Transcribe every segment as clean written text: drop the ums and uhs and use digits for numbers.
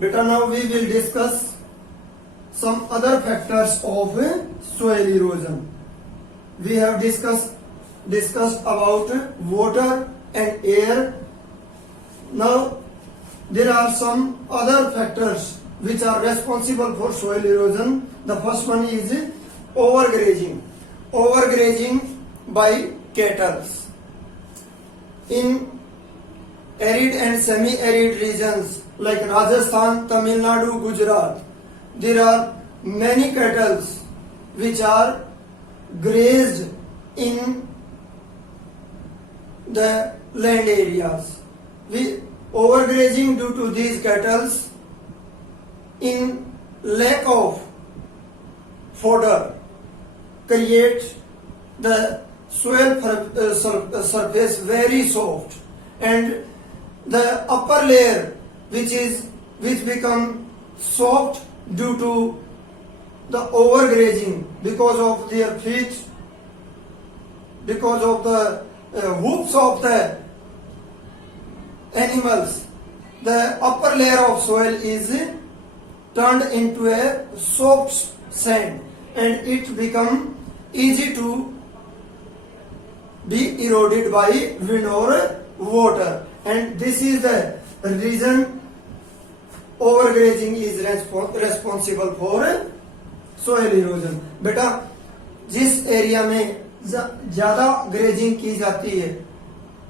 Beta, now we will discuss some other factors of soil erosion. We have discussed about water and air. Now there are some other factors which are responsible for soil erosion. The first one is overgrazing. Overgrazing by cattle. In arid and semi-arid regions like Rajasthan, Tamil Nadu, Gujarat, there are many cattle which are grazed in the land areas. Overgrazing due to these cattle in lack of fodder create the soil surface very soft, and the upper layer which become soft due to the overgrazing because of their feet, because of the hoofs of the animals. The upper layer of soil is turned into a soft sand, and it become easy to be eroded by wind or water, and this is the reason overgrazing is responsible for soil erosion. बेटा, जिस area में ज्यादा grazing की जाती है,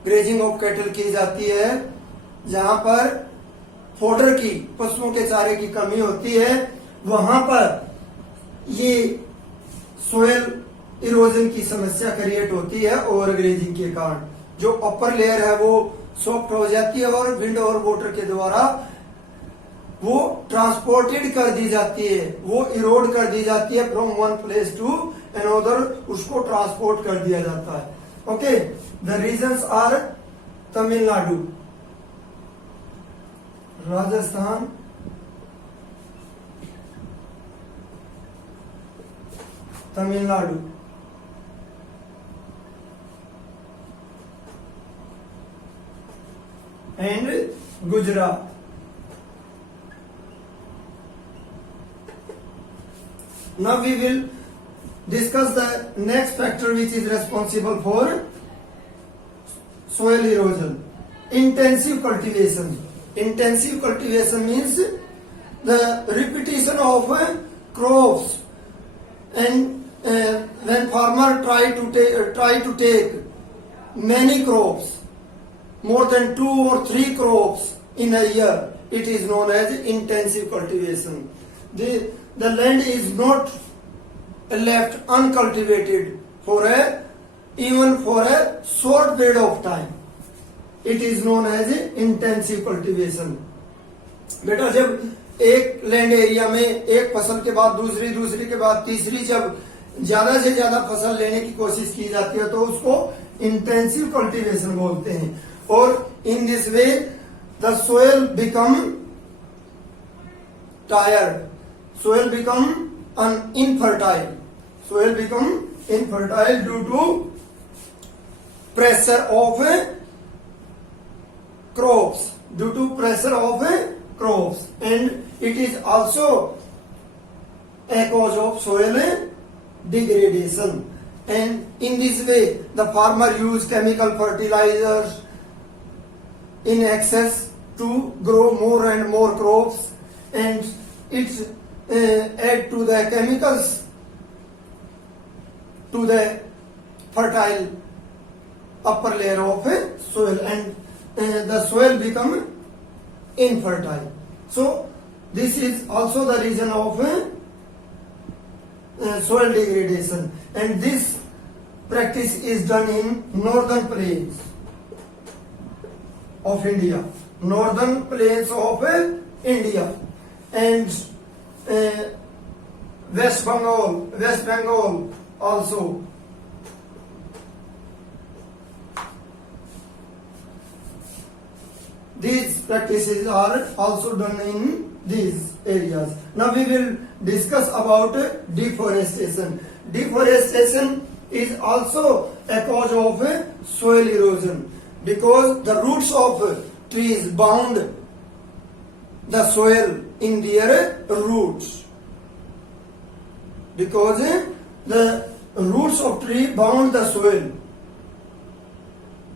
grazing of cattle की जाती है, जहां पर फोडर की, पशुओं के चारे की कमी होती है, वहां पर ये सोयल इरोजन की समस्या क्रिएट होती है ओवरग्रेजिंग के कारण. जो अपर लेयर है वो सॉफ्ट हो जाती है और विंड और वाटर के द्वारा वो ट्रांसपोर्टेड कर दी जाती है, वो इरोड कर दी जाती है from one place to another, उसको ट्रांसपोर्ट कर दिया जाता है. Okay, the reasons are Tamil Nadu, Rajasthan, Tamil Nadu, and Gujarat. Now we will discuss the next factor which is responsible for soil erosion. Intensive cultivation. Intensive cultivation means the repetition of crops, and when farmer try to take many crops, more than 2 or 3 crops in a year, it is known as intensive cultivation. The land is not left uncultivated even for a short period of time. It is known as intensive cultivation. बेटा, जब एक land area में एक फसल के बाद दूसरी, दूसरी के बाद तीसरी, जब ज्यादा से ज्यादा फसल लेने की कोशिश की जाती है तो उसको इंटेंसिव कल्टीवेशन बोलते हैं. और in this way the soil become tired, soil become infertile, soil become infertile due to pressure of crops, due to pressure of crops, and it is also a cause of soil degradation. And in this way the farmer use chemical fertilizers in excess to grow more and more crops, and it add to the chemicals to the fertile upper layer of soil, and the soil become infertile. So this is also the reason of soil degradation, and this practice is done in northern plains of India, northern plains of India, and West Bengal also. These practices are also done in these areas. Now we will discuss about deforestation. Deforestation is also a cause of soil erosion, because the roots of trees bound the soil in their roots, because the roots of tree bound the soil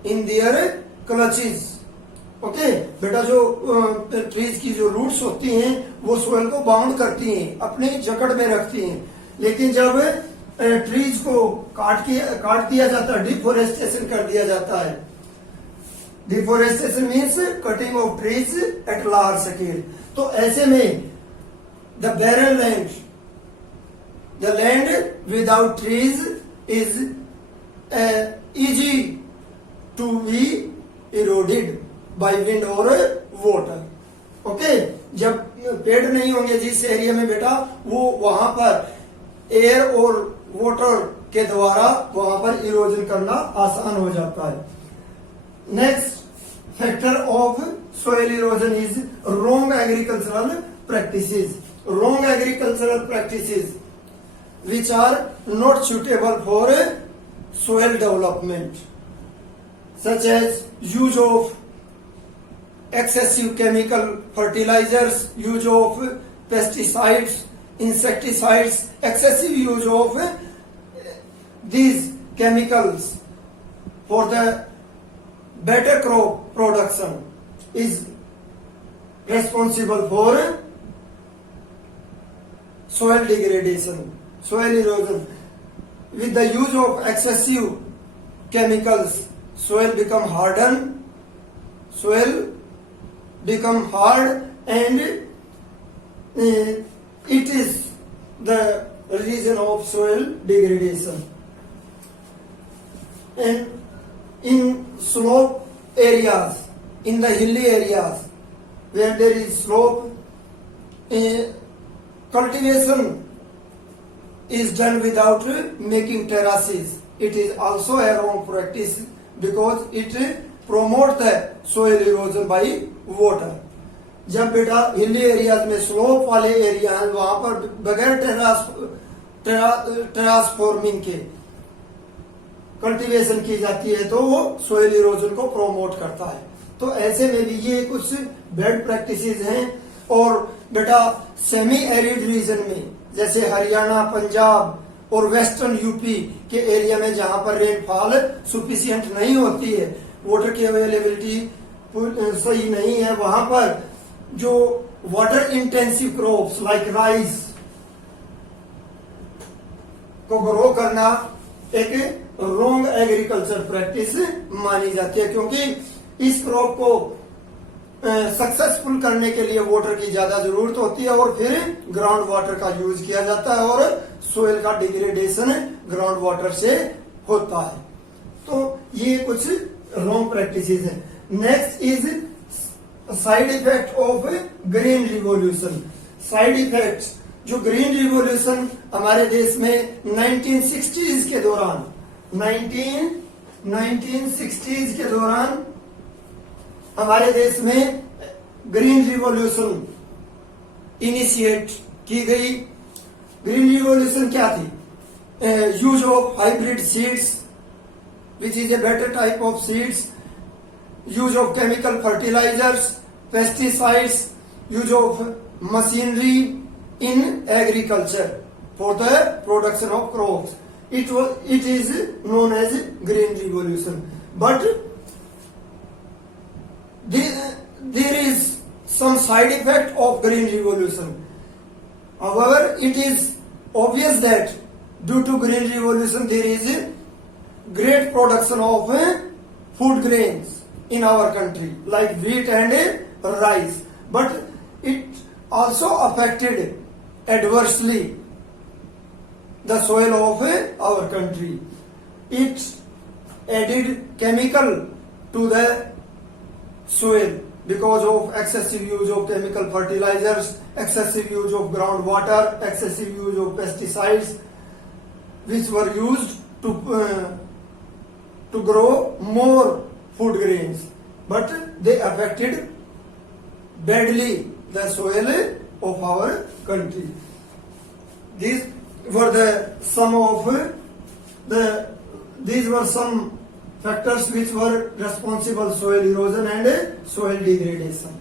in their clutches. Okay बेटा, जो trees की जो roots होती हैं वो soil को bound करती हैं, अपनी जकड़ में रखती हैं. लेकिन जब ट्रीज को काट दिया जाता है, डिफोरेस्टेशन कर दिया जाता है. Deforestation means cutting of trees at large scale. तो ऐसे में the barren land, the land without trees is easy to be eroded by wind और वाटर. ओके, जब पेड़ नहीं होंगे जिस एरिया में बेटा, वो वहां पर एयर और वाटर के द्वारा वहां पर इरोजन करना आसान हो जाता है. Next factor of soil erosion is wrong agricultural practices. Wrong agricultural practices which are not suitable for soil development, such as use of excessive chemical fertilizers, use of pesticides, insecticides. Excessive use of these chemicals for the better crop production is responsible for soil degradation, soil erosion. With the use of excessive chemicals, soil become hardened, soil become hard, and it is the reason of soil degradation. And in slope areas, in the hilly areas where there is slope, cultivation is done without making terraces. It is also a wrong practice because it promotes the soil erosion by water. जब बेटा hilly areas में, slope वाले area है, वहां पर बगैर Terash forming के cultivation की जाती है तो वो सोइल इरोजन को प्रोमोट करता है. तो ऐसे में भी ये कुछ बैड प्रैक्टिसेस हैं. और बेटा सेमी एरिड रीजन में जैसे हरियाणा, पंजाब और वेस्टर्न यूपी के एरिया में जहां पर रेनफॉल सुफिशियंट नहीं होती है, वाटर की अवेलेबिलिटी सही नहीं है, वहां पर जो water intensive crops like rice को ग्रो करना एक रॉन्ग एग्रीकल्चर प्रैक्टिस मानी जाती है, क्योंकि इस क्रॉप को सक्सेसफुल करने के लिए वाटर की ज्यादा जरूरत होती है और फिर ग्राउंड वाटर का यूज किया जाता है और सोइल का डिग्रेडेशन ग्राउंड वाटर से होता है. तो ये कुछ रॉन्ग प्रैक्टिसेस हैं. Next is side effect of green revolution. Side effects, जो ग्रीन रिवॉल्यूशन हमारे देश में 1960s के दौरान 1960s के दौरान हमारे देश में ग्रीन रिवॉल्यूशन इनिशिएट की गई. ग्रीन रिवॉल्यूशन क्या थी? Use of hybrid seeds which is a better type of seeds, use of chemical fertilizers, pesticides, use of machinery in agriculture for the production of crops. It is known as green revolution. But there is some side effect of green revolution. However, it is obvious that due to green revolution there is great production of food grains in our country like wheat and rice, but it also affected adversely the soil of our country. It added chemical to the soil because of excessive use of chemical fertilizers, excessive use of groundwater, excessive use of pesticides, which were used to grow more food grains, but they affected badly the soil of our country. These were some factors which were responsible soil erosion and soil degradation.